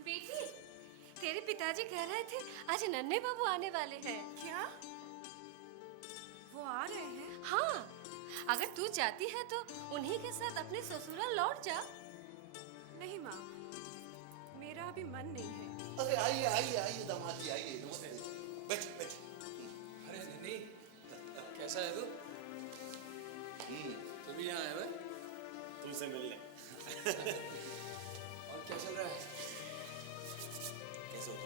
बेटी, तेरे पिताजी कह रहे थे आज नन्हे बाबू आने वाले हैं। क्या? वो आ रहे हैं? हाँ, अगर तू चाहती है तो उन्हीं के साथ अपने ससुराल लौट जा। नहीं माँ, मेरा अभी मन नहीं है। अरे आइए आइए आइए दामाद जी आइए, नमस्ते। बैठिए बैठिए। अरे नन्ही, कैसा है तू? तू भी यहाँ आया है? तुमसे मिलने। और क्या चल रहा है? कैसे हो तुम?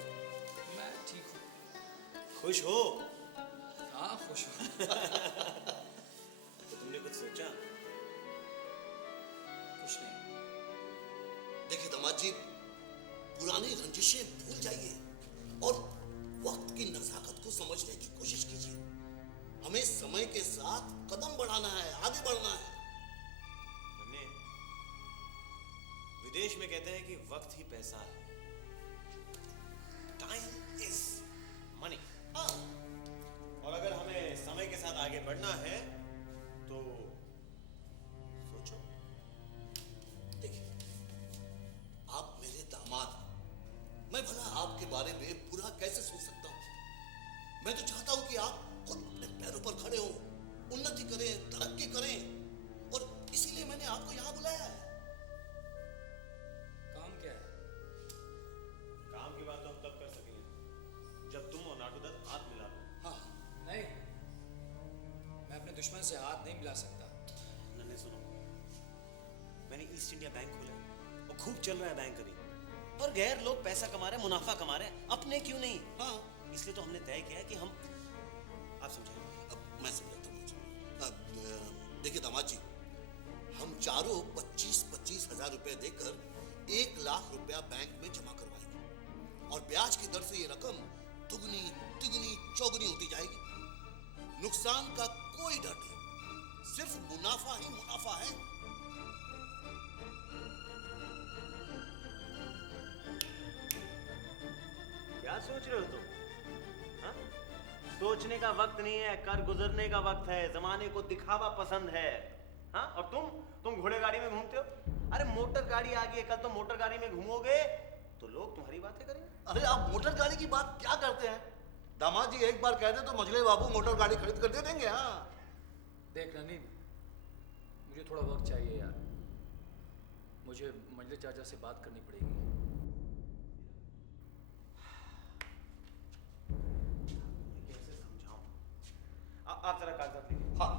मैं ठीक हूँ। खुश हो? हाँ खुश हूँ। तो तुमने कुछ सोचा? कुछ नहीं। देखिए दामाद जी, पुरानी रंजिशें भूल जाइए और वक्त की नजाकत को समझने की कोशिश कीजिए। हमें समय के साथ कदम बढ़ाना है, आगे बढ़ना है। विदेश में कहते हैं कि वक्त ही पैसा है। Time is money. हाँ, और अगर हमें समय के साथ आगे बढ़ना है तो सोचो। देखिए, आप मेरे दामाद हैं। मैं भला आपके बारे में बुरा कैसे सोच सकता हूं? मैं तो चाहता हूं कि आप खुद अपने पैरों पर खड़े हो, उन्नति करें, तरक्की करें, और इसीलिए मैंने आपको यहां बुलाया है। काम क्या है? काम की बात तो हम तब कर सकेंगे जब तुम और नाटू दत्त हाथ मिला लो। हाँ, नहीं, मैं अपने दुश्मन से हाथ नहीं मिला सकता। नन्हे सुनो, मैंने ईस्ट इंडिया बैंक खोला है और खूब चल रहा है बैंक अभी। और गैर लोग पैसा कमा रहे हैं, मुनाफा कमा रहे हैं, अपने क्यों नहीं? हाँ, इसलिए तो हमने तय किया है कि हम, आप समझाइए। अब मैं समझाता हूँ। अब देखिए दामाद जी, हम चारों 25-25 हजार रुपए देकर 1 लाख रुपया बैंक में जमा करवाएंगे और ब्याज की दर से ये रकम दुगनी तिगुनी चौगुनी होती जाएगी। नुकसान का कोई डर नहीं, सिर्फ मुनाफा ही मुनाफा है। क्या सोच रहे हो तुम? हाँ? सोचने का वक्त नहीं है, कर गुजरने का वक्त है। जमाने को दिखावा पसंद है। हाँ? और तुम घोड़े गाड़ी में घूमते हो। अरे मोटर गाड़ी आ गई है, कल तो मोटर गाड़ी में घूमोगे तो लोग तुम्हारी बातें करेंगे। अरे आप मोटर गाड़ी की बात क्या करते हैं? दामाद जी एक बार कह दे तो मझले बाबू मोटर गाड़ी खरीद कर दे देंगे। हाँ, देख नन्ही, मुझे थोड़ा वक्त चाहिए यार। मुझे मंजले चाचा से बात करनी पड़ेगी। कैसे समझाऊं? आप जरा कागजात लिखिए। हाँ,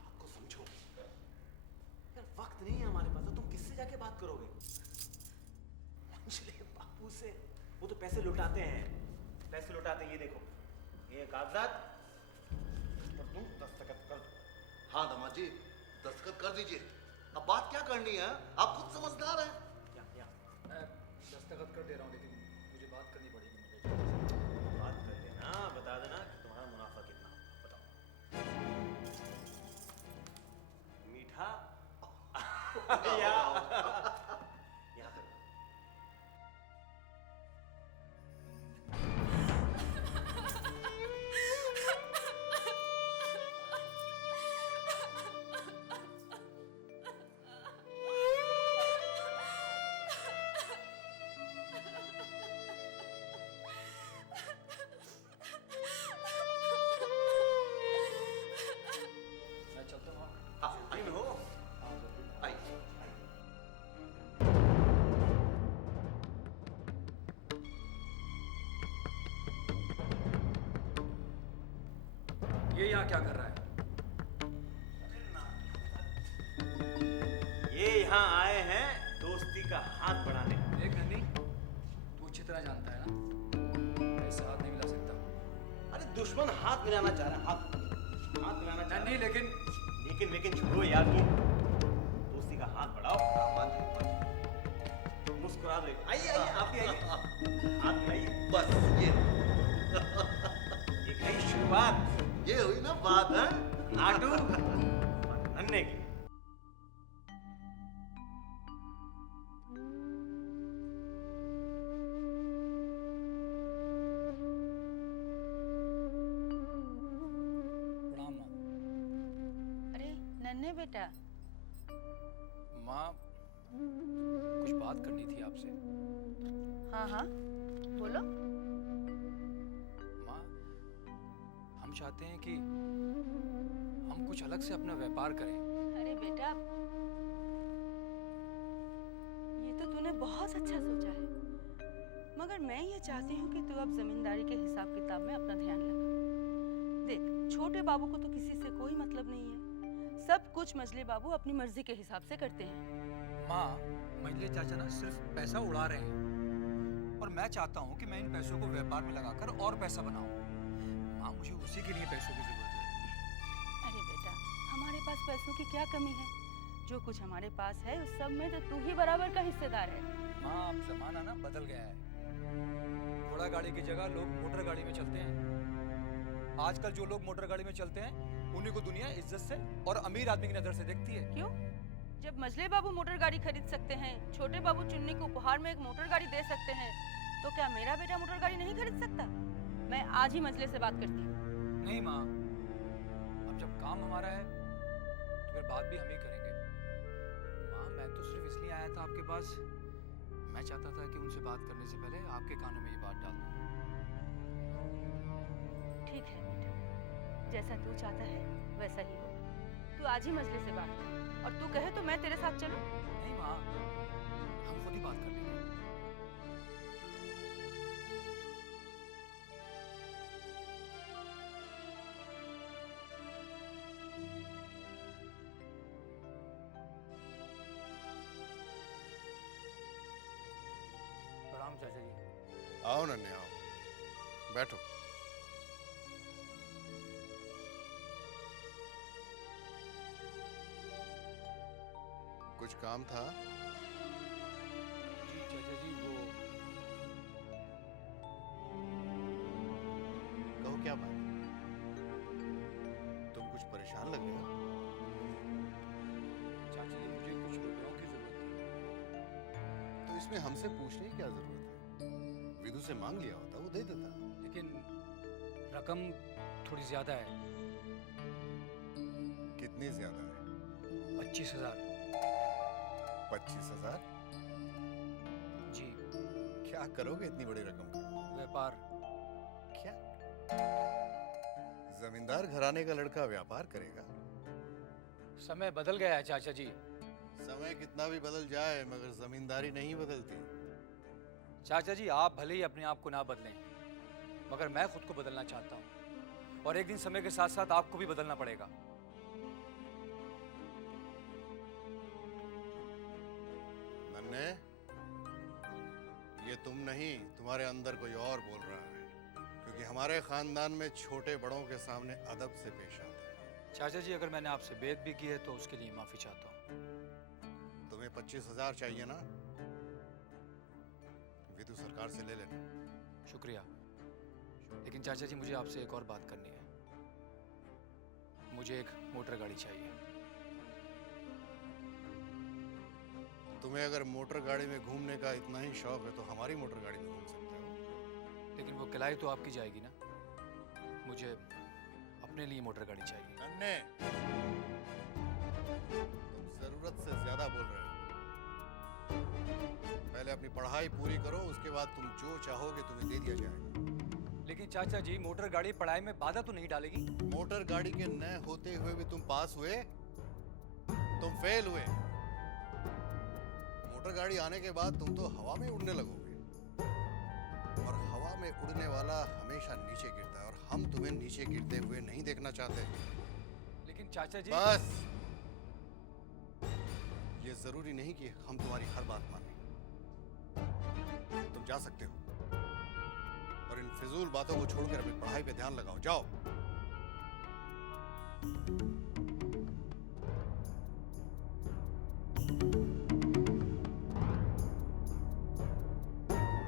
आपको समझो यार, वक्त नहीं है हमारे पास। तो तुम किससे जाके बात करोगे? मंजले बापू से। वो तो पैसे लुटाते हैं, पैसे लुटाते हैं। ये देखो, ये कागजात पर तुम दस्तखत कर दो। हाँ दामाद जी, दस्तखत कर दीजिए। अब बात क्या करनी है, आप खुद समझदार हैं। या मैं दस्तखत कर दे रहा हूँ, लेकिन मुझे बात करनी पड़ेगी मंजले चाचा से। बात कर लेना, बता देना कि तुम्हारा मुनाफा कितना हो। बताओ। मीठा या यहाँ पे मैं चलता हूँ। हाँ, जल्दी में हो। हाँ जल्दी में। आइए। ये यहाँ क्या कर रहा है? ये यहाँ आए हैं दोस्ती का हाथ बढ़ाने। देख नन्ही, तू अच्छी तरह जानता है ना, ऐसे हाथ नहीं मिला सकता। अरे दुश्मन हाथ मिलाना चाह रहा है, हाथ मिलाना चाह रहा नन्ही, है। लेकिन लेकिन छोड़ो यार, तुम दोस्ती का हाथ बढ़ाओ। मुस्कुरा दो। आइए आइए, आप भी आइए, हाथ मिलाइए। बस ये एक नई शुरुआत ये हुई ना बात है। नाटू और नन्हे की। प्रणाम माँ। अरे नन्हे बेटा, माँ, कुछ बात करनी थी आपसे। हाँ हाँ बोलो। माँ, हम चाहते हैं कि हम कुछ अलग से अपना व्यापार करें। अरे बेटा, ये तो तूने बहुत अच्छा सोचा है, मगर मैं ये चाहती हूँ कि तू अब जमींदारी के हिसाब किताब में अपना ध्यान लगा। देख, छोटे बाबू को तो किसी से कोई मतलब नहीं है, सब कुछ मजले बाबू अपनी मर्जी के हिसाब से करते हैं। माँ, मंजले चाचा ना सिर्फ पैसा उड़ा रहे हैं और मैं चाहता हूँ कि मैं इन पैसों को व्यापार में लगाकर और पैसा बनाऊँ। माँ, मुझे उसी के लिए पैसों की जरूरत है। अरे बेटा, हमारे पास पैसों की क्या कमी है? जो कुछ हमारे पास है उस सब में तो तू ही बराबर का हिस्सेदार है। माँ, अब जमाना ना बदल गया है। घोड़ा गाड़ी की जगह लोग मोटर गाड़ी में चलते हैं। आजकल जो लोग मोटर गाड़ी में चलते हैं उन्हीं को दुनिया इज्जत से और अमीर आदमी की नजर से देखती है। क्यों? जब मजले बाबू मोटर गाड़ी खरीद सकते हैं, छोटे बाबू चुन्नी को उपहार में एक मोटर गाड़ी दे सकते हैं, तो क्या मेरा बेटा मोटर गाड़ी नहीं खरीद सकता? मैं आज ही मजले से बात करती हूँ। नहीं माँ, अब जब काम हमारा है तो फिर बात भी हम ही करेंगे। माँ, मैं तो सिर्फ इसलिए आया था आपके पास, मैं चाहता था कि उनसे बात करने से पहले आपके कानों में ये बात डाल दूँ। ठीक है बेटा, जैसा तू चाहता है वैसा ही होगा। तू आज ही मजले से बात कर, और तू कहे तो मैं तेरे साथ चलूं? नहीं माँ, हम खुद ही बात कर लेंगे। प्रणाम चाचा जी। आओ नन्हे आओ, बैठो। कुछ काम था? जी चाचा जी, वो कहो क्या बात? तुम कुछ परेशान लग रहे हो। चाचा जी, मुझे कुछ रुपयों की जरूरत थी। तो इसमें हमसे पूछने की क्या जरूरत है? विदु से मांग लिया होता, वो दे देता। लेकिन रकम थोड़ी ज्यादा है। कितनी ज्यादा है? 25,000। 25,000? जी। क्या करोगे इतनी बड़ी रकम का? व्यापार। क्या? जमींदार घराने का लड़का व्यापार करेगा? समय बदल गया है चाचा जी। समय कितना भी बदल जाए मगर जमींदारी नहीं बदलती। चाचा जी, आप भले ही अपने आप को ना बदलें, मगर मैं खुद को बदलना चाहता हूँ, और एक दिन समय के साथ साथ आपको भी बदलना पड़ेगा। नन्हे, ये तुम नहीं, तुम्हारे अंदर कोई और बोल रहा है, क्योंकि हमारे खानदान में छोटे बड़ों के सामने अदब से पेश आते हैं। चाचा जी, अगर मैंने आपसे बेइज्जती भी की है तो उसके लिए माफी चाहता हूँ। तुम्हें 25,000 चाहिए ना? विदु सरकार से ले लेना। शुक्रिया, लेकिन चाचा जी मुझे आपसे एक और बात करनी है। मुझे एक मोटर गाड़ी चाहिए। तुम्हें अगर मोटर गाड़ी में घूमने का इतना ही शौक है तो हमारी मोटर गाड़ी में घूम सकते हो। लेकिन वो किराए तो आपकी जाएगी ना। मुझे अपने लिए मोटर गाड़ी चाहिए। नन्हे, तुम जरूरत से ज्यादा बोल रहे हो। पहले अपनी पढ़ाई पूरी करो, उसके बाद तुम जो चाहोगे तुम्हें दे दिया जाएगा। लेकिन चाचा जी, मोटर गाड़ी पढ़ाई में बाधा तो नहीं डालेगी? मोटर गाड़ी के न होते हुए भी तुम पास हुए, तुम फेल हुए। मोटर गाड़ी आने के बाद तुम तो हवा में उड़ने लगोगे, और हवा में उड़ने वाला हमेशा नीचे गिरता है, और हम तुम्हें नीचे गिरते हुए नहीं देखना चाहते। लेकिन चाचा जी। बस, ये जरूरी नहीं कि हम तुम्हारी हर बात मानें। तुम जा सकते हो, और इन फिजूल बातों को छोड़कर अपनी पढ़ाई पे ध्यान लगाओ। जाओ।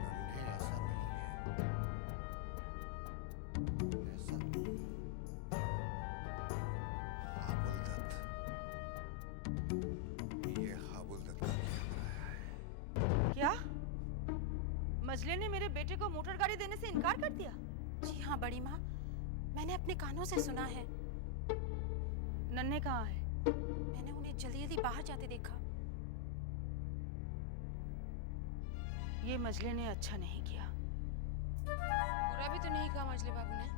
नन्हे, ऐसा नहीं है। ऐसा हाबुलदत्त, ये हाबुलदत्त का किया कराया है। क्या? मजले ने मेरे बेटे को मोटर गाड़ी देने से इनकार कर दिया? जी हाँ बड़ी माँ, मैंने अपने कानों से सुना है। नन्हे कहाँ है? मैंने उन्हें जल्दी जल्दी बाहर जाते देखा। ये मजले ने अच्छा नहीं किया। बुरा भी तो नहीं कहा मजले बाबू ने,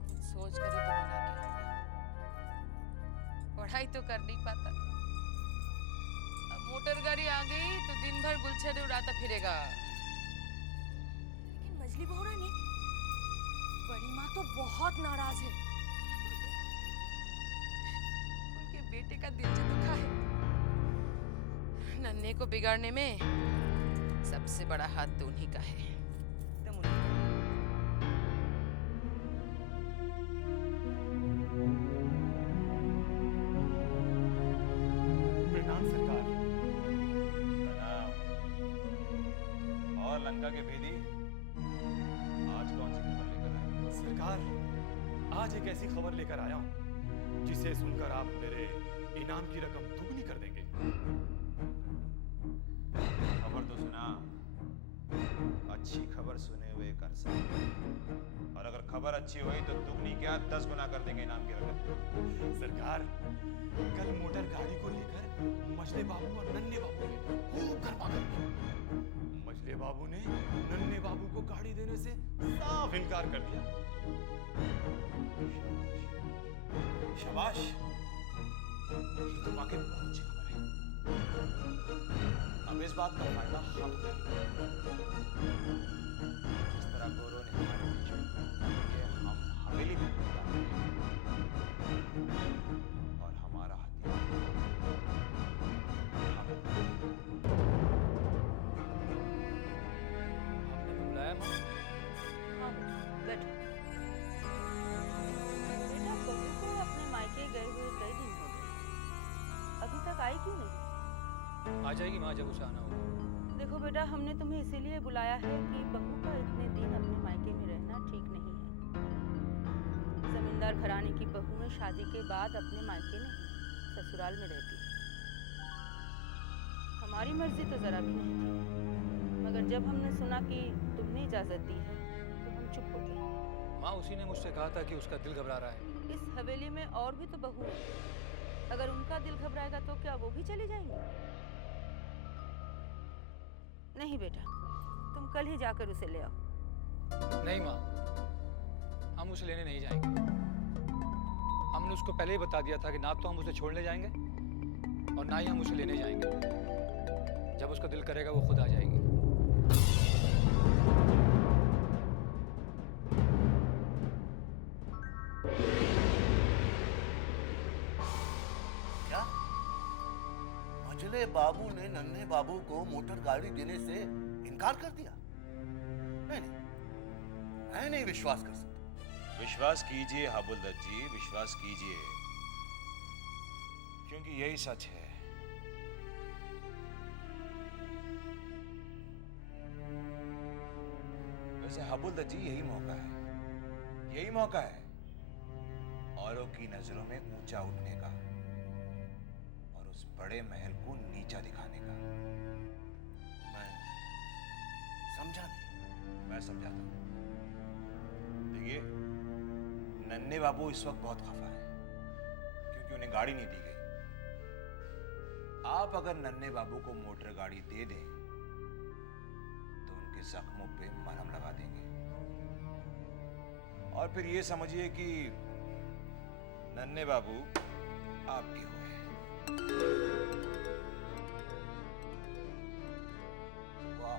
खुद सोच कर ही तो बोला कि पढ़ाई तो कर नहीं पाता, अब मोटर गाड़ी आ गई तो दिन भर गुलछर्रे उड़ाता फिरेगा। लेकिन मजली बहू रानी, बड़ी माँ तो बहुत नाराज है। उनके बेटे का दिल जो दुखा है, नन्हे को बिगाड़ने में सबसे बड़ा हाथ तो उन्हीं का है। एकदम प्रणाम सरकार। प्रणाम। और लंका के भेदी आज कौन सी खबर लेकर आए? सरकार, आज एक ऐसी खबर लेकर आया हूं जिसे सुनकर आप मेरे इनाम की रकम दुगनी कर देंगे। खबर तो सुना, अच्छी खबर सुने हुए कर सकते, और अगर खबर अच्छी हुई तो दुगनी क्या 10 गुना कर देंगे इनाम की रकम। सरकार, कल मोटर गाड़ी को लेकर मजले बाबू और नन्हे बाबू ने खूब गरबा कर दिया। मजले बाबू ने नन्हे बाबू को गाड़ी देने से साफ इनकार कर दिया। शाबाश, ये तो वाकई में बहुत अच्छी खबर है। अब इस बात का फायदा हम उठाएंगे। जिस तरह गोरों ने हमारे बीच में ये हम हवेली में और हमारा हथियार आपने बुलाया माँ? हाँ बेटा, बेटा बहू को अपने मायके गए हुए कई दिन हो गए, अभी तक आई क्यों नहीं? आ जाएगी माँ जब उसे आना होगा। देखो बेटा, हमने तुम्हें इसीलिए बुलाया है कि बहू का इतने दिन अपने मायके में रहना ठीक नहीं है। जमींदार घराने की बहुएं शादी के बाद अपने मायके नहीं ससुराल में रहती है। हमारी मर्जी तो जरा भी नहीं थी, मगर जब हमने सुना कि तुमने इजाजत दी है तो हम चुप हो गए। माँ उसी ने मुझसे कहा था कि उसका दिल घबरा रहा है। इस हवेली में और भी तो बहू है, अगर उनका दिल घबराएगा तो क्या वो भी चली जाएंगी? नहीं बेटा, तुम कल ही जाकर उसे ले आओ। नहीं माँ, हम उसे लेने नहीं जाएंगे। हमने उसको पहले ही बता दिया था कि ना तो हम उसे छोड़ने जाएंगे और ना ही हम उसे लेने जाएंगे। जब उसका दिल करेगा वो खुद आ जाएगी। क्या मजले बाबू ने नन्हे बाबू को मोटर गाड़ी देने से इनकार कर दिया? नहीं नहीं, मैं नहीं विश्वास कर सकता। विश्वास कीजिए हाबुलदत्त जी, विश्वास कीजिए, क्योंकि यही सच है। वैसे हाबुलदत्त जी यही मौका है, यही मौका है औरों की नजरों में ऊंचा उठने का और उस बड़े महल को नीचा दिखाने का। मैं समझा नहीं। मैं समझाता हूं। देखिए, नन्हे बाबू इस वक्त बहुत खफा है क्योंकि उन्हें गाड़ी नहीं दी गई। आप अगर नन्हे बाबू को मोटर गाड़ी दे दें तो उनके जख्मों पे मरहम लगा देंगे और फिर ये समझिए कि नन्हे बाबू आपके हुए। वाह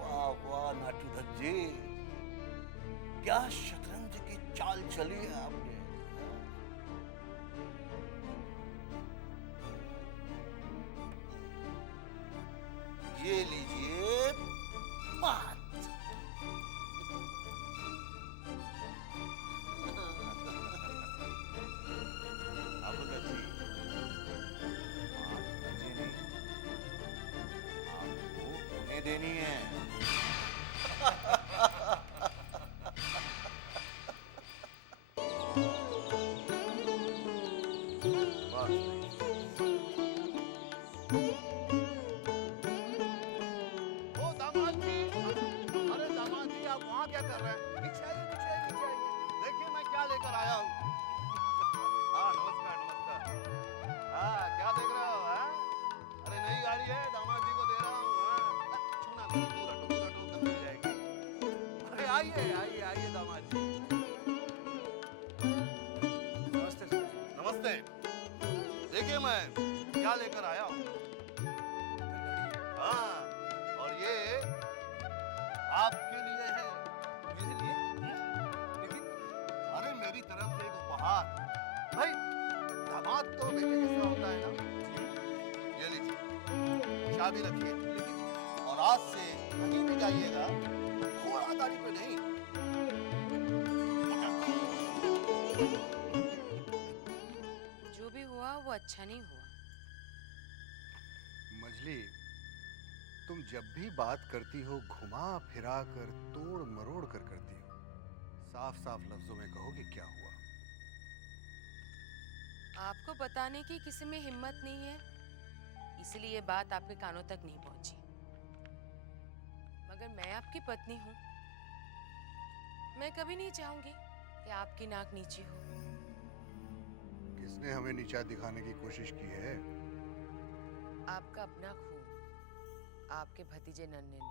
वाह वाह नाटूदत्त जी, क्या शतरंज की चाल चली है आपने। ये लीजिए बात। हाबुलदत्त जी, बात मुझे नहीं, आपको उन्हें देनी है। ओ दामाद जी, अरे दामाद जी आप वहाँ क्या कर रहे हैं? नीचे आइए, नीचे आइए, नीचे आइए। देखिए मैं क्या लेकर आया हूँ। हाँ नमस्कार नमस्कार। हाँ क्या देख रहे हो? हाँ? अरे नई गाड़ी है, दामाद जी को दूर हटो, गंद हो जाएगी। अरे आइए आइए आइए दामाद जी। नमस्ते सर। नमस्ते। देखिए मैं क्या लेकर आया हूँ। हाँ, और ये आपके लिए है। मेरे लिए? लेकिन अरे मेरी तरफ से एक उपहार। भाई दामाद तो बेटे जैसा होता है ना। ये लीजिए, चाबी रखिए। और आज से कहीं भी जाइएगा घोड़ा गाड़ी पे नहीं। जो भी हुआ वो अच्छा नहीं हुआ। मजली, तुम जब भी बात करती हो घुमा फिरा कर तोड़ मरोड़ कर करती हो। साफ साफ लफ्जों में कहो कि क्या हुआ। आपको बताने की किसी में हिम्मत नहीं है, इसलिए ये बात आपके कानों तक नहीं पहुंची। मगर मैं आपकी पत्नी हूँ, मैं कभी नहीं चाहूंगी कि आपकी नाक नीची हो। किसने हमें नीचा दिखाने की कोशिश की है? आपका अपना खून, आपके भतीजे नन्हे ने।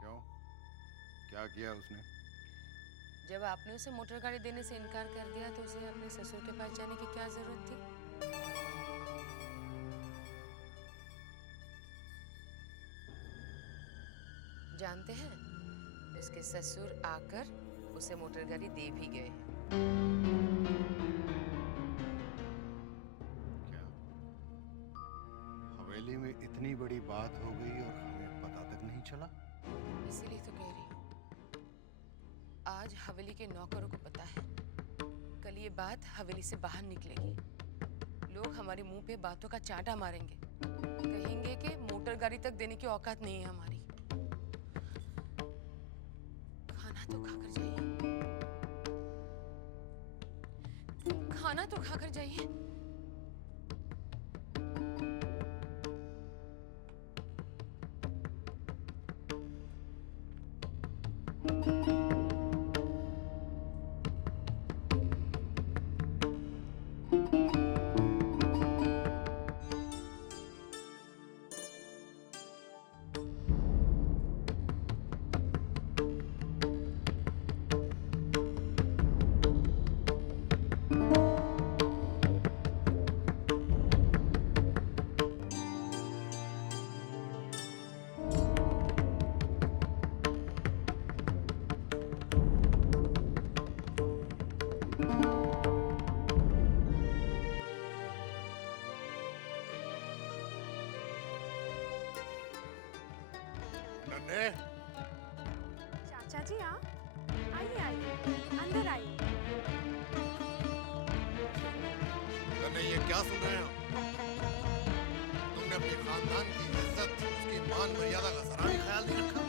क्यों? क्या किया उसने? जब आपने उसे मोटर गाड़ी देने से इनकार कर दिया तो उसे अपने ससुर के पास जाने की क्या जरूरत थी? जानते हैं, उसके ससुर आकर उसे मोटर गाड़ी दे भी गए हैं। क्या हवेली में इतनी बड़ी बात हो गई और हमें पता तक नहीं चला? इसीलिए तो कह रही हूँ, आज हवेली के नौकरों को पता है, कल ये बात हवेली से बाहर निकलेगी। लोग हमारे मुंह पे बातों का चांटा मारेंगे, कहेंगे कि मोटर गाड़ी तक देने की औकात नहीं है हमारी। खाना तो खाकर जाइए, खाना तो खाकर जाइए। नन्हे, चाचा जी हाँ, आइए आइए, अंदर आइए। नन्हे ये क्या सुन रहे हो? तुमने अपने खानदान की इज्जत, उसकी मान मर्यादा का जरा भी ख्याल नहीं रखा।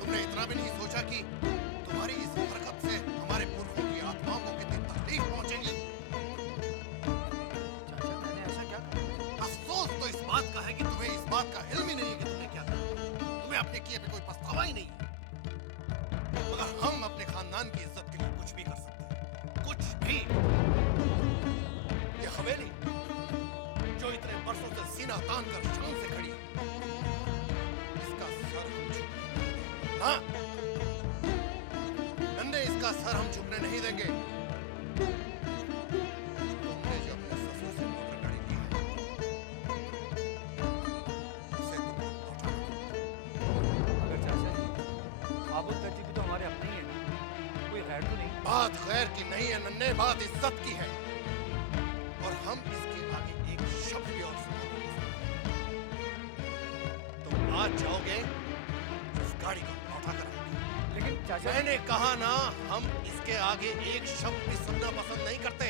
तुमने इतना भी नहीं सोचा कि तुम्हारी इस हरकत से हमारे पुरखों की आत्माओं को कितनी तकलीफ पहुंचेगी। चाचा मैंने ऐसा क्या कहा? अफसोस तो इस बात का है कि तुम्हें इस बात का इल्म ही नहीं है कि तुमने क्या कहा। तुम्हें अपने किए पे कोई पछतावा ही नहीं है। मगर हम अपने खानदान की इज्जत के लिए कुछ भी कर सकते हैं, कुछ भी। ये हवेली जो इतने वर्षों से सीना तान कर शान से खड़ी है, इसका सर हम झुकने, हाँ नन्हे, इसका सर हम झुकने नहीं देंगे। तुमने जो अपने ससुर से मोटर गाड़ी ली है, उसे तुमको लौटाना होगा। मगर चाचा जी, आबुल दर्जी भी तो हमारे अपने ही है ना, कोई गैर तो नहीं। बात गैर की नहीं है नन्हे, बात इज्जत की है। और हम इसके आगे एक शब्द भी और सुना नहीं सकते। तुम आज जाओगे, इस गाड़ी को लौटा कर आओगे। लेकिन चाचा मैंने कहा ना, हम इसके आगे एक शब्द भी सुनना पसंद नहीं करते।